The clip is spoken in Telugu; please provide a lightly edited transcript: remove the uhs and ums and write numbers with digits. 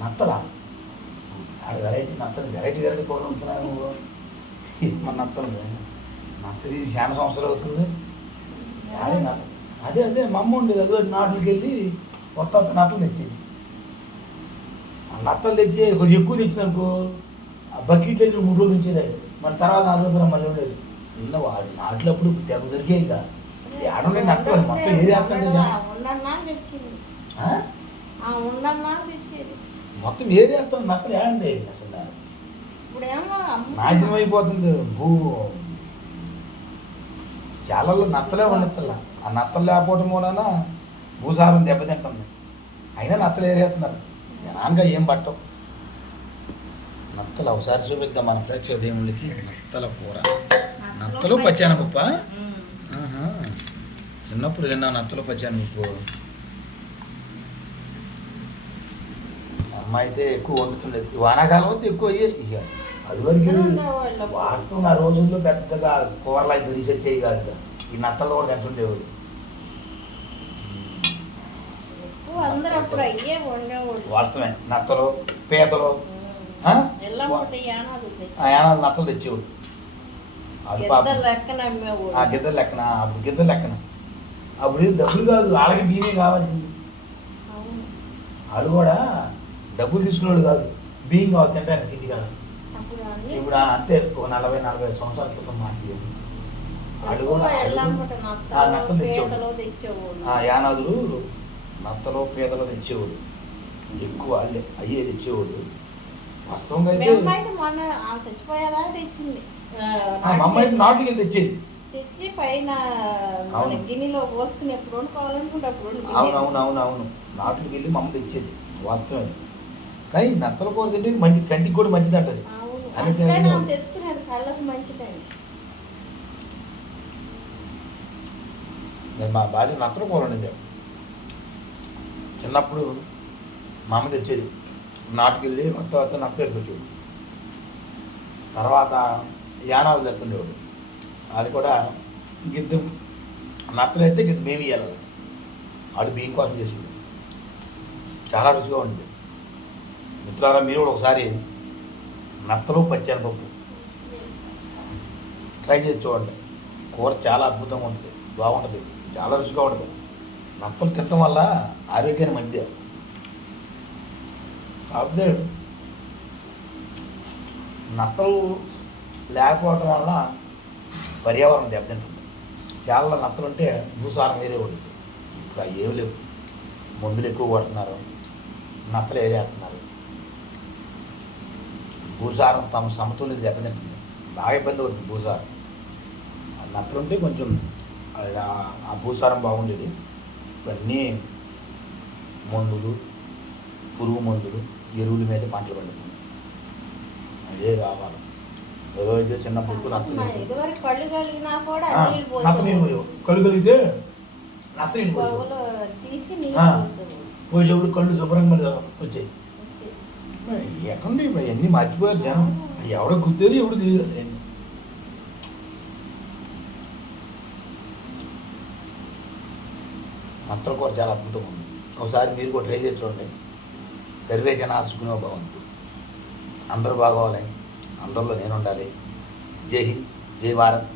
నత్తలా వెరైటీ నత్తలు వెరైటీ కూరలు ఉంటున్నాయి నువ్వు మన నత్తలు నత్తలు ఇది చాలా సంవత్సరాలు అవుతుంది అదే అదే మా అమ్మ ఉండేది అదే నాట్లకి వెళ్ళి కొత్త నత్తలు తెచ్చేది ఆ నత్తలు తెచ్చి కొంచెం ఎక్కువ తెచ్చింది అనుకో ఆ బకెట్ అయితే 3 రోజులు ఉంచేది మళ్ళీ తర్వాత 4 రోజులు మళ్ళీ ఉండేది ఇలా వాడు నాట్లప్పుడు తెగ దొరికాయి ఇక ఆడండి నత్తలు మొత్తం ఏది వేస్తాండి మొత్తం ఏది వేస్తాం నత్తలు ఏడండి అసలు నాశనం అయిపోతుంది చాలలో నత్తలే వండుతల ఆ నత్తలు లేకపోవడం కూడా భూసారం దెబ్బతింటుంది అయినా నత్తలు ఏరేస్తున్నారు జనానికి ఏం పట్టవు నత్తలు ఒకసారి చూపిద్దాం మన ప్రేక్షక దేవుళ్ళకి నత్తల కూర నత్తలు పచ్చానపప్పు చిన్నప్పుడు తిన్నా నత్తలు పచ్చానపప్పు అమ్మ అయితే ఎక్కువ వండుతుండేది వానాకాలం అయితే ఎక్కువ అయ్యేది ఇక అది వరకు వాస్తవం ఆ రోజుల్లో పెద్దగా కూరలు అయితే రీసెర్చ్ చేయి కాదు ఈ నత్తలు కూడా తింటుండేవాడు వాస్తవమే నత్తలు పీతలు యానాలు నత్తలు తెచ్చేవాడు గిద్దరు లెక్కన అప్పుడు గిద్దరు లెక్కన అప్పుడు డబ్బులు కాదు వాళ్ళకి బియ్యమే కావాల్సింది వాళ్ళు కూడా డబ్బులు తీసుకునేవాడు కాదు బియ్యం కావాలి తింటాను తిండి కాదు ఇప్పుడు అంతే ఒక 40-45 సంవత్సరాల క్రితం మాట్లాడేది వాళ్ళు కూడా నత్తలు తెచ్చేవాడు యానాదులు నత్తలు పీతలు తెచ్చేవాడు ఎక్కువ వాళ్ళే అయ్యే తెచ్చేవాడు వాస్తవంగా అయితే మా అమ్మ అయితే నాటుకి తెచ్చేది తెచ్చి పైన గిన్నెలో పోసుకుని ఎప్పుడు వండుకోవాలనుకుంటే అవును నాటుకి వెళ్ళి మా అమ్మ తెచ్చేది వాస్తవమే కానీ నత్తల కూర తింటే మంచి కంటికి కూడా మంచిది అంటది తెచ్చుకునేది కళ్ళకు మంచిదండి నేను మా భార్య నత్తల కూర వండింది చిన్నప్పుడు మా అమ్మ తెచ్చేది నాటుకెళ్ళి కొత్త నత్తలు పెట్టేది తర్వాత యానాలు తెస్తుండేవాడు అది కూడా గిద్దం నత్తలు అయితే గిద్ద మేము ఇవ్వాలి వాడు బియ్యం కోసం చేసేవాడు చాలా రుచిగా ఉంటుంది మిత్రులారా మీరు కూడా ఒకసారి నత్తలు పచ్చెనపప్పు ట్రై చేసి చూడండి కూర చాలా అద్భుతంగా ఉంటుంది బాగుంటుంది చాలా రుచిగా ఉంటుంది నత్తలు తినడం వల్ల ఆరోగ్యానికి మంచిది కాకపోతే నత్తలు లేకపోవడం వల్ల పర్యావరణం దెబ్బతింటుంది చాలా నత్తలు ఉంటే భూసారం వేరే ఉంటుంది ఇప్పుడు ఏమి లేవు మందులు ఎక్కువ కొడుతున్నారు నత్తలు ఏరేస్తున్నారు భూసారం తమ సమతుల్యం దెబ్బతింటుంది బాగా ఇబ్బంది అవుతుంది భూసారం నత్తలు ఉంటే కొంచెం ఆ భూసారం బాగుండేది ఇవన్నీ మందులు పురుగు మందులు ఎరువుల మీద పంటలు పండుతుంది అదే రావాలి ఏదైతే చిన్నప్పుడు నత్తలు కళ్ళు కలిగితే నత్తలు పోసేప్పుడు కళ్ళు శుభ్రంగా వచ్చాయి ఎక్కడండి అవన్నీ మర్చిపోయారు జనం ఎవడో గుర్తేది ఎవడు తెలియదు అదండి నత్తల కూర చాలా అద్భుతంగా ఉంది ఒకసారి మీరు కూడా ట్రై చేసి చూడండి సర్వే జనా సుఖినో భవంతు అందరూ బాగోవాలి అందరిలో నేను ఉండాలి జై హింద్ జై భారత్